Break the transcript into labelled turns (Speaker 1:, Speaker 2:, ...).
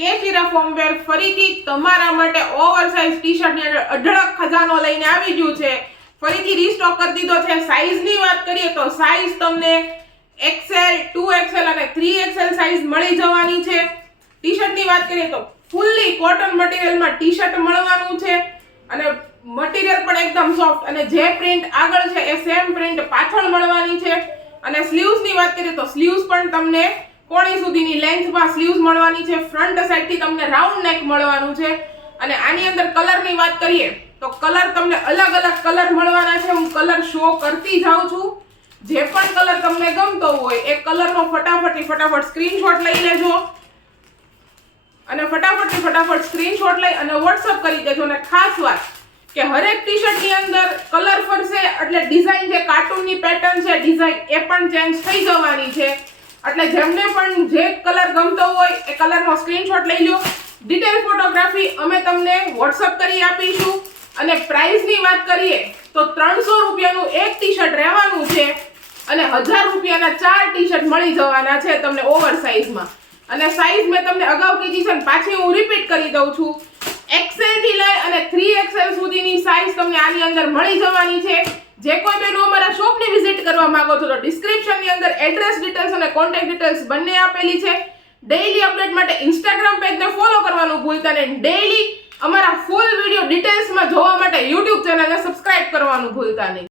Speaker 1: કે શિરા ફોર્મવેર ફરીથી તમારા માટે ઓવરસાઇઝ ટી શર્ટની અઢળક ખજાનો લઈને આવી ગયું છે. ફરીથી રીસ્ટોક કરી દીધો છે. સાઇઝની વાત કરીએ તો સાઇઝ તમને એક્સેલ ટુ એક્સેલ અને થ્રી એક્સેલ સાઇઝ મળી જવાની છે. ટી શર્ટની વાત કરીએ તો ફૂલ્લી કોટન મટીરિયલમાં ટી શર્ટ મળવાનું છે. અને મટીરિયલ પણ એકદમ સોફ્ટ અને જે પ્રિન્ટ આગળ છે એ સેમ પ્રિન્ટ પાછળ મળવાની છે. અને સ્લીવ્સની વાત કરીએ તો સ્લીવ્સ પણ તમને કોણી સુધીની લેન્થમાં સ્લીવ્સ મળવાની છે? ફ્રન્ટ સાઈડથી તમને રાઉન્ડ નેક મળવાનું છે. અને આની અંદર કલરની વાત કરીએ, તો કલર તમને અલગ અલગ કલર મળવાના છે. હું કલર શો કરતી જાઉં છું. જે પણ કલર તમને ગમતો હોય, એ કલરનો ફટાફટ ફટાફટ સ્ક્રીનશોટ લઈ લેજો. અને ફટાફટથી ફટાફટ સ્ક્રીનશોટ લઈ અને વોટ્સઅપ કરી દેજો. અને ખાસ વાત કે હરેક ટી શર્ટની અંદર કલર ફરશે, એટલે ડિઝાઇન જે કાર્ટૂનની પેટર્ન છે ડિઝાઇન એ પણ ચેન્જ થઈ જવાની છે. એટલે જેમને પણ જે કલર ગમતો હોય એ કલરનો સ્ક્રીનશોટ લઈ લો ડિટેલ ફોટોગ્રાફી અમે તમને વોટ્સઅપ કરી આપીશું. અને પ્રાઇસની વાત કરીએ, તો ત્રણસો રૂપિયાનું એક ટી શર્ટ રહેવાનું છે અને હજાર રૂપિયાના ચાર ટી શર્ટ મળી જવાના છે તમને ઓવર સાઇઝમાં અને સાઇઝ મેં તમને અગાઉ કીધી છે પાછી હું રિપીટ કરી દઉં છું. એક્સેલથી લઈ અને થ્રી એક્સેલ સુધીની સાઇઝ તમને આની અંદર મળી જવાની છે. જે કોઈ બહેનો અમારા શોપની વિઝિટ કરવા માંગો છો તો ડિસ્ક્રિપ્શનની અંદર એડ્રેસ ડિટેલ્સ અને કોન્ટેક્ટ ડિટેલ્સ બંને આપેલી છે. ડેઈલી અપડેટ માટે ઇન્સ્ટાગ્રામ પેજને ફોલો કરવાનું ભૂલતા નહીં. ડેઈલી અમારા ફૂલ વીડિયો ડિટેલ્સમાં જોવા માટે યુટ્યુબ ચેનલને સબસ્ક્રાઇબ કરવાનું ભૂલતા નહીં.